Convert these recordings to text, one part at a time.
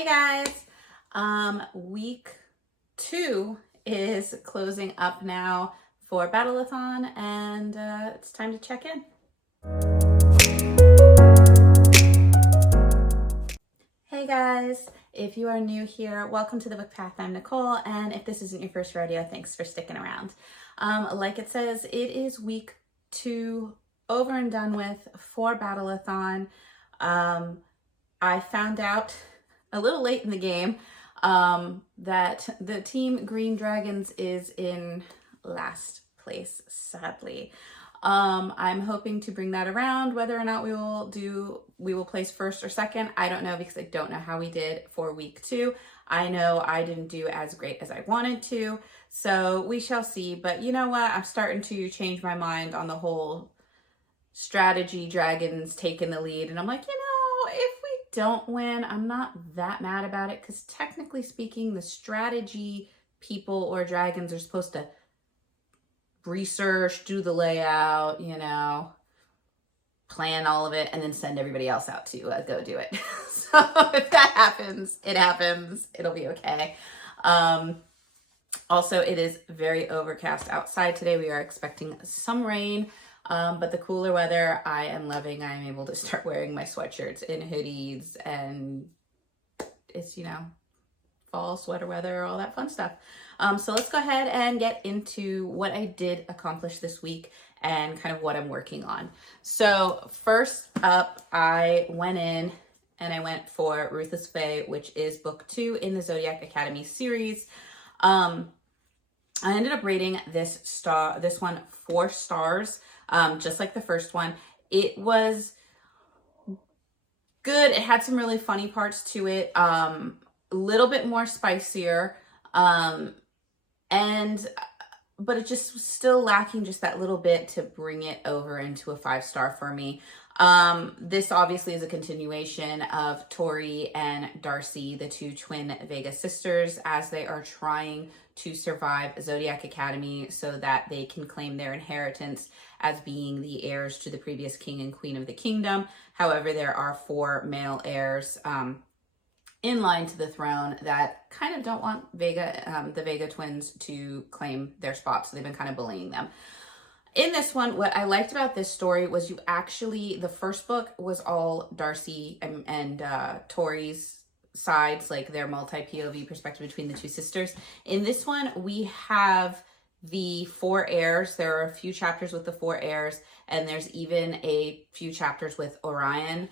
Hey guys, week 2 is closing up now for Battleathon, and it's time to check in. Hey guys, if you are new here, welcome to the Book Path. I'm Nicole, and if this isn't your first rodeo, thanks for sticking around. Like it says, it is week 2 over and done with for Battleathon. I found out a little late in the game that the team Green Dragons is in last place, sadly. I'm hoping to bring that around. Whether or not we will place first or second, I don't know, because I don't know how we did for week 2. I know I didn't do as great as I wanted to, so we shall see. But you know what? I'm starting to change my mind on the whole strategy dragons taking the lead, and I'm like, if we don't win, I'm not that mad about it, because technically speaking, the strategy people or dragons are supposed to research, do the layout, plan all of it, and then send everybody else out to go do it. So if that happens, it happens. It'll be okay. Also, it is very overcast outside today. We are expecting some rain. But the cooler weather, I am loving. I'm able to start wearing my sweatshirts and hoodies, and it's, fall, sweater weather, all that fun stuff. So let's go ahead and get into what I did accomplish this week and kind of what I'm working on. So first up, I went in and I went for Ruthless Fae, which is book 2 in the Zodiac Academy series. I ended up rating this one 4 stars. Just like the first one. It was good. It had some really funny parts to it. A little bit more spicier. But it just was still lacking just that little bit to bring it over into a 5-star for me. This obviously is a continuation of Tori and Darcy, the 2 twin Vega sisters, as they are trying to survive Zodiac Academy so that they can claim their inheritance as being the heirs to the previous king and queen of the kingdom. However, there are 4 male heirs in line to the throne that kind of don't want the Vega twins to claim their spot, so they've been kind of bullying them. In this one, what I liked about this story was the first book was all Darcy and Tori's sides, like their multi-POV perspective between the 2 sisters. In this one, we have the 4 heirs. There are a few chapters with the 4 heirs, and there's even a few chapters with Orion,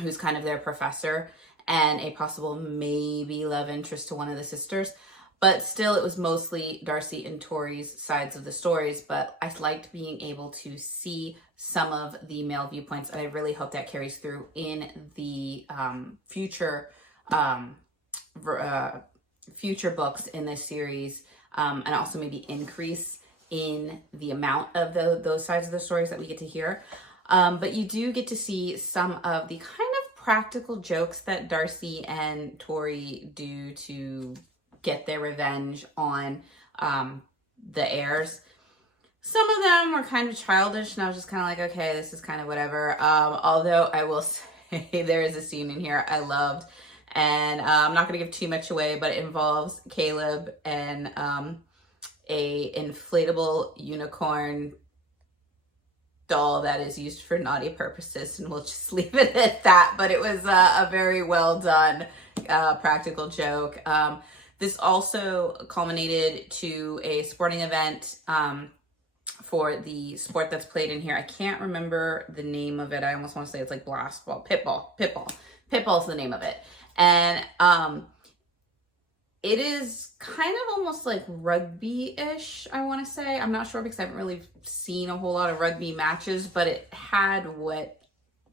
who's kind of their professor, and a possible maybe love interest to one of the sisters. But still, it was mostly Darcy and Tori's sides of the stories, but I liked being able to see some of the male viewpoints, and I really hope that carries through in the future books in this series, and also maybe increase in the amount of those sides of the stories that we get to hear. But you do get to see some of the kind of practical jokes that Darcy and Tori do to get their revenge on the heirs. Some of them were kind of childish, and I was just kind of like, okay, this is kind of whatever. Although I will say there is a scene in here I loved, and I'm not going to give too much away, but it involves Caleb and a inflatable unicorn doll that is used for naughty purposes, and we'll just leave it at that. But it was a very well done practical joke. This also culminated to a sporting event for the sport that's played in here. I can't remember the name of it. I almost want to say it's like blastball, pitball. Pitball is the name of it. And it is kind of almost like rugby-ish, I want to say. I'm not sure because I haven't really seen a whole lot of rugby matches, but it had what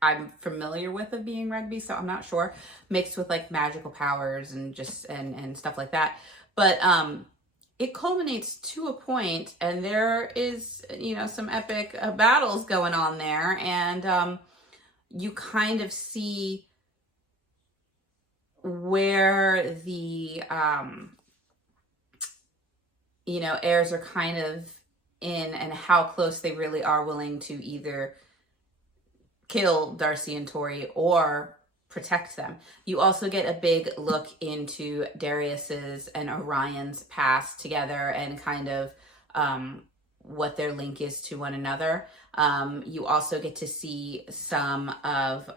I'm familiar with of being rugby, so I'm not sure, mixed with like magical powers and just and stuff like that. But it culminates to a point, and there is some epic battles going on there, and you kind of see where the heirs are kind of in, and how close they really are willing to either kill Darcy and Tori or protect them. You also get a big look into Darius's and Orion's past together and kind of what their link is to one another. You also get to see some of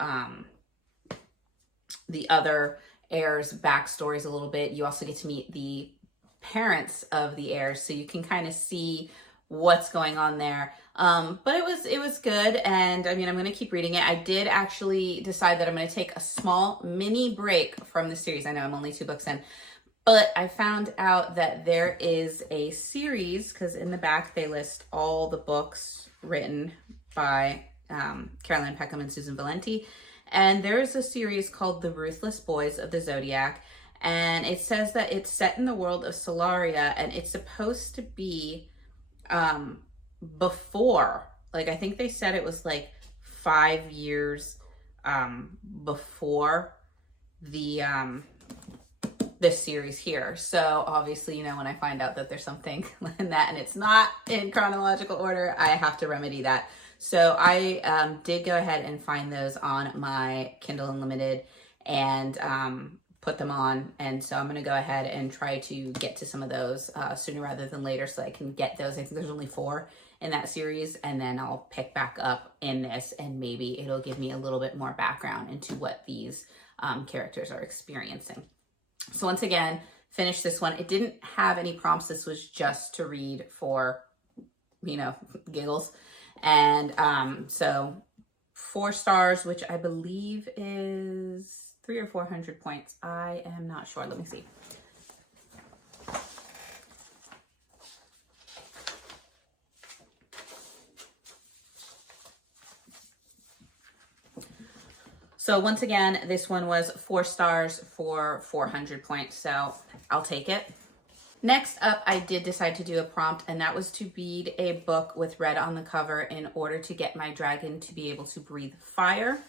the other heirs' backstories a little bit. You also get to meet the parents of the heirs, so you can kind of see what's going on there. But it was good, and I mean, I'm going to keep reading it. I did actually decide that I'm going to take a small mini break from the series. I know I'm only 2 books in, but I found out that there is a series, because in the back they list all the books written by Caroline Peckham and Susan Valenti. And there is a series called The Ruthless Boys of the Zodiac. And it says that it's set in the world of Solaria, and it's supposed to be before, like, I think they said it was like 5 years before the this series here. So obviously, you know, when I find out that there's something in that and it's not in chronological order, I have to remedy that. So I did go ahead and find those on my Kindle Unlimited and put them on. And so I'm going to go ahead and try to get to some of those sooner rather than later so I can get those. I think there's only 4 in that series, and then I'll pick back up in this, and maybe it'll give me a little bit more background into what these characters are experiencing. So once again, finish this one. It didn't have any prompts. This was just to read for, you know, giggles. And so 4 stars, which I believe is 300 or 400 points. I am not sure. Let me see. So once again, this one was 4 stars for 400 points. So I'll take it. Next up, I did decide to do a prompt, and that was to read a book with red on the cover in order to get my dragon to be able to breathe fire.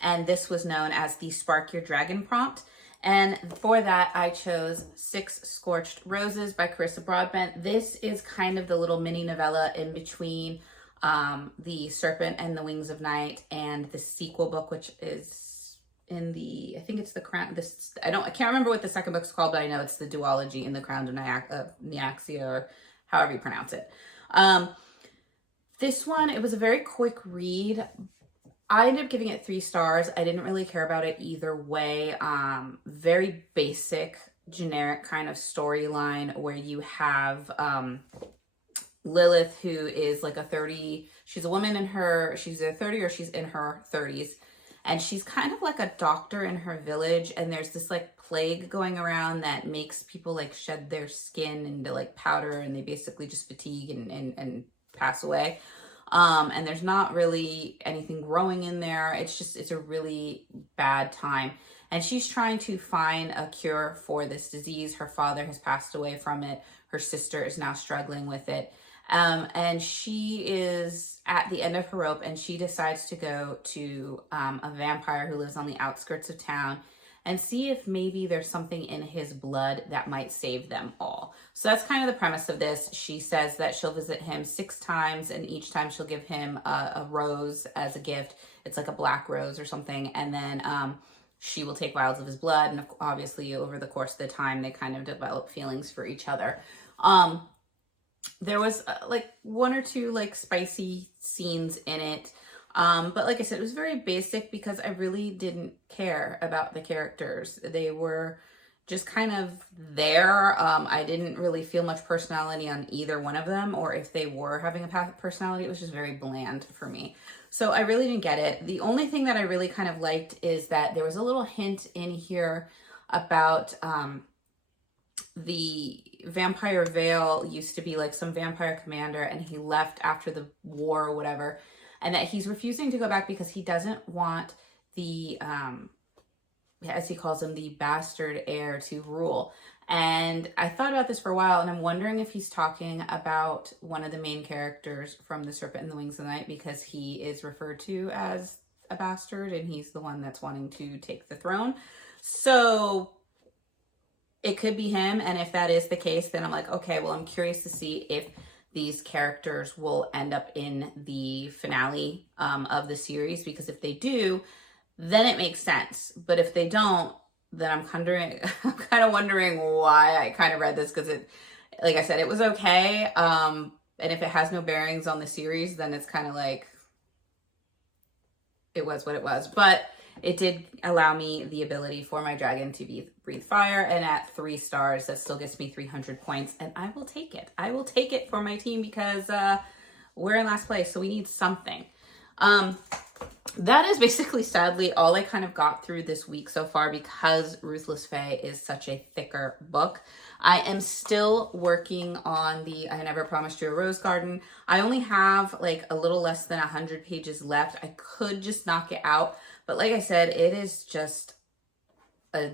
And this was known as the Spark Your Dragon prompt. And for that, I chose 6 Scorched Roses by Carissa Broadbent. This is kind of the little mini novella in between The Serpent and the Wings of Night and the sequel book, which is in the, I think it's the Crown, this, I can't remember what the second book's called, but I know it's the duology in the Crown of Nyaxia, or however you pronounce it. This one, it was a very quick read. I ended up giving it 3 stars. I didn't really care about it either way. Very basic, generic kind of storyline where you have Lilith, who is like she's a woman in she's either 30 or she's in her 30s. And she's kind of like a doctor in her village. And there's this like plague going around that makes people like shed their skin into like powder, and they basically just fatigue and pass away. And there's not really anything growing in there. It's a really bad time. And she's trying to find a cure for this disease. Her father has passed away from it. Her sister is now struggling with it. And she is at the end of her rope, and she decides to go to a vampire who lives on the outskirts of town and see if maybe there's something in his blood that might save them all. So that's kind of the premise of this. She says that she'll visit him 6 times, and each time she'll give him a rose as a gift. It's like a black rose or something. And then she will take vials of his blood. And obviously over the course of the time, they kind of develop feelings for each other. There was like 1 or 2 like spicy scenes in it. But like I said, it was very basic because I really didn't care about the characters. They were just kind of there. I didn't really feel much personality on either one of them, or if they were having a personality, it was just very bland for me. So I really didn't get it. The only thing that I really kind of liked is that there was a little hint in here about the Vampire Vale used to be like some vampire commander, and he left after the war or whatever, and that he's refusing to go back because he doesn't want the, as he calls him, the bastard heir to rule. And I thought about this for a while, and I'm wondering if he's talking about one of the main characters from The Serpent and the Wings of the Night, because he is referred to as a bastard, and he's the one that's wanting to take the throne. So it could be him, and if that is the case, then I'm like, okay, well, I'm curious to see if these characters will end up in the finale of the series, because if they do, then it makes sense. But if they don't, then I'm kind of wondering why I kind of read this, because it, like I said, it was okay. And if it has no bearings on the series, then it's kind of like, it was what it was. But it did allow me the ability for my dragon to breathe fire, and at 3 stars, that still gets me 300 points, and I will take it. I will take it for my team, because we're in last place, so we need something. That is basically, sadly, all I kind of got through this week so far, because Ruthless Fae is such a thicker book. I am still working on the I Never Promised You a Rose Garden. I only have like a little less than 100 pages left. I could just knock it out, but like I said, it is just a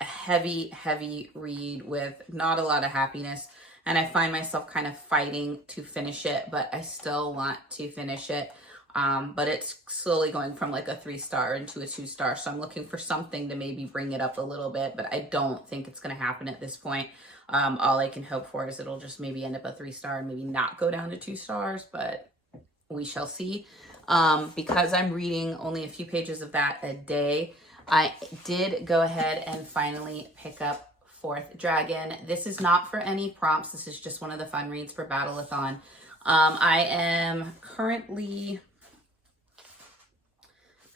heavy, heavy read with not a lot of happiness. And I find myself kind of fighting to finish it, but I still want to finish it. But it's slowly going from like a 3-star into a 2-star. So I'm looking for something to maybe bring it up a little bit, but I don't think it's going to happen at this point. All I can hope for is it'll just maybe end up a 3-star and maybe not go down to 2 stars, but we shall see. Because I'm reading only a few pages of that a day, I did go ahead and finally pick up 4th Dragon. This is not for any prompts. This is just one of the fun reads for Battleathon. I am currently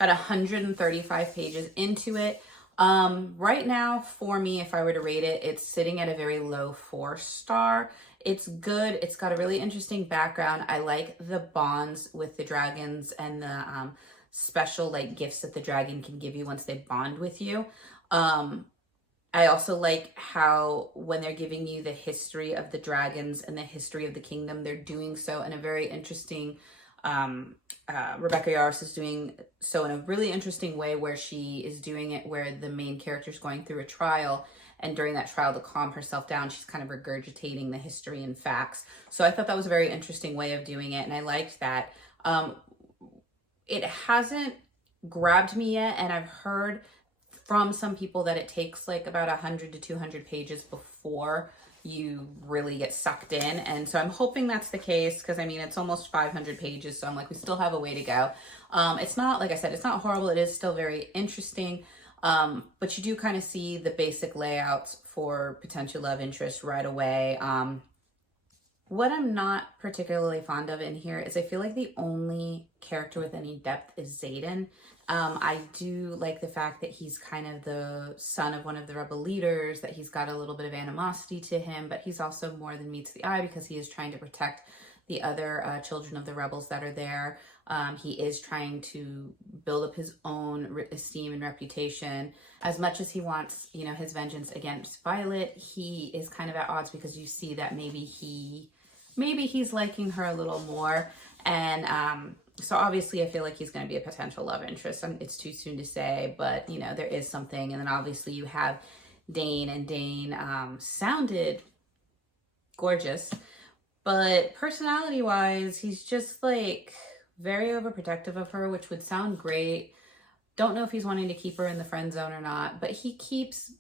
at 135 pages into it. Right now, for me, if I were to rate it, it's sitting at a very low 4-star. It's good. It's got a really interesting background. I like the bonds with the dragons and the special like gifts that the dragon can give you once they bond with you. I also like how when they're giving you the history of the dragons and the history of the kingdom, they're doing so in a very interesting Rebecca Yarros is doing so in a really interesting way, where she is doing it where the main character is going through a trial, and during that trial, to calm herself down, she's kind of regurgitating the history and facts. So I thought that was a very interesting way of doing it, and I liked that. It hasn't grabbed me yet, and I've heard from some people that it takes like about 100 to 200 pages before you really get sucked in. And so I'm hoping that's the case, because I mean, it's almost 500 pages. So I'm like, we still have a way to go. It's not, like I said, it's not horrible. It is still very interesting. But you do kind of see the basic layouts for potential love interest right away. What I'm not particularly fond of in here is I feel like the only character with any depth is Xaden. I do like the fact that he's kind of the son of one of the rebel leaders, that he's got a little bit of animosity to him, but he's also more than meets the eye, because he is trying to protect the other children of the rebels that are there. He is trying to build up his own esteem and reputation. As much as he wants, you know, his vengeance against Violet, he is kind of at odds, because you see that maybe he's liking her a little more. And so obviously I feel like he's going to be a potential love interest. It's too soon to say, but you know, there is something. And then obviously you have Dane, and Dane sounded gorgeous, but personality wise, he's just like very overprotective of her, which would sound great. Don't know if he's wanting to keep her in the friend zone or not, but he keeps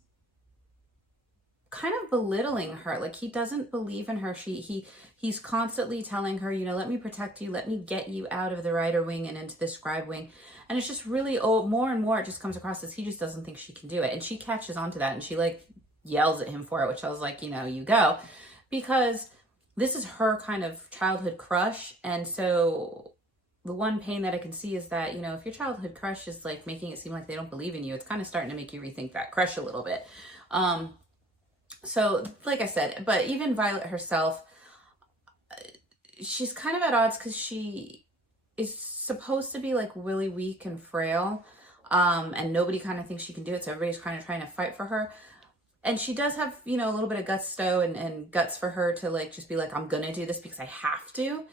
kind of belittling her. Like, he doesn't believe in her. He's constantly telling her, you know, let me protect you, let me get you out of the rider wing and into the scribe wing. And it's just really, more and more it just comes across as he just doesn't think she can do it. And she catches on to that, and she like yells at him for it, which I was like, you know, you go, because this is her kind of childhood crush. And so the one pain that I can see is that, you know, if your childhood crush is like making it seem like they don't believe in you, it's kind of starting to make you rethink that crush a little bit. So like I said, but even Violet herself, she's kind of at odds, because she is supposed to be like really weak and frail, and nobody kind of thinks she can do it, so everybody's kind of trying to fight for her. And she does have, you know, a little bit of gusto and guts for her to like just be like, I'm gonna do this because I have to.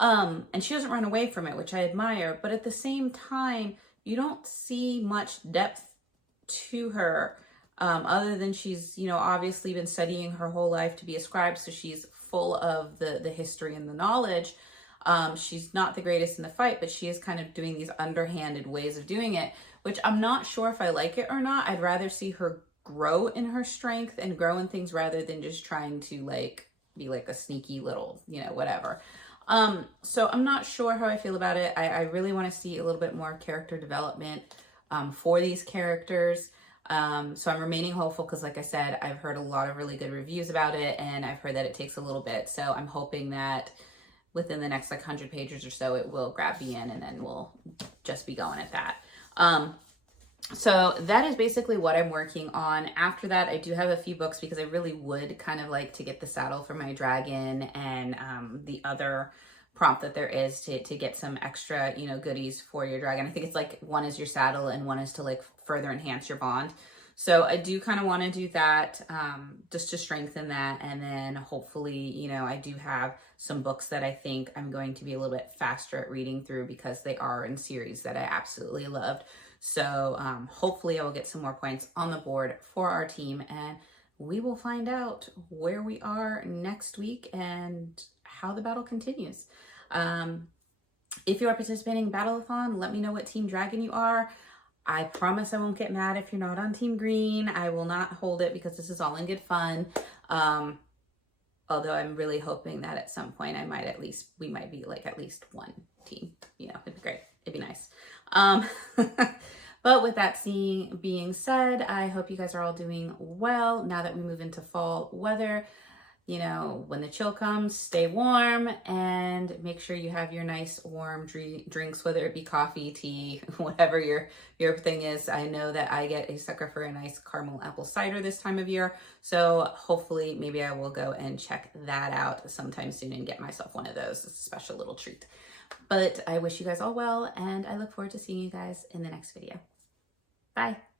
And she doesn't run away from it, which I admire, but at the same time, you don't see much depth to her, other than she's, you know, obviously been studying her whole life to be a scribe, so she's full of the history and the knowledge. She's not the greatest in the fight, but she is kind of doing these underhanded ways of doing it, which I'm not sure if I like it or not. I'd rather see her grow in her strength and grow in things, rather than just trying to like be like a sneaky little, you know, whatever. So I'm not sure how I feel about it. I really want to see a little bit more character development. for these characters. So I'm remaining hopeful because, like I said, I've heard a lot of really good reviews about it, and I've heard that it takes a little bit. So I'm hoping that within the next like 100 pages or so, it will grab me in, and then we'll just be going at that. So that is basically what I'm working on. After that, I do have a few books because I really would kind of like to get the saddle for my dragon and the other prompt that there is to get some extra, you know, goodies for your dragon. I think it's like one is your saddle and one is to like further enhance your bond. So I do kind of want to do that just to strengthen that. And then hopefully, you know, I do have some books that I think I'm going to be a little bit faster at reading through because they are in series that I absolutely loved. So hopefully I will get some more points on the board for our team, and we will find out where we are next week and how the battle continues. If you are participating in Battleathon, let me know what Team Dragon you are. I promise I won't get mad if you're not on Team Green. I will not hold it because this is all in good fun. Although I'm really hoping that at some point we might be like at least one team. You know, it'd be great. It'd be nice. But with that being said, I hope you guys are all doing well now that we move into fall weather. You know, when the chill comes, stay warm and make sure you have your nice warm drinks, whether it be coffee, tea, whatever your thing is. I know that I get a sucker for a nice caramel apple cider this time of year. So hopefully maybe I will go and check that out sometime soon and get myself one of those. It's a special little treat. But I wish you guys all well, and I look forward to seeing you guys in the next video. Bye.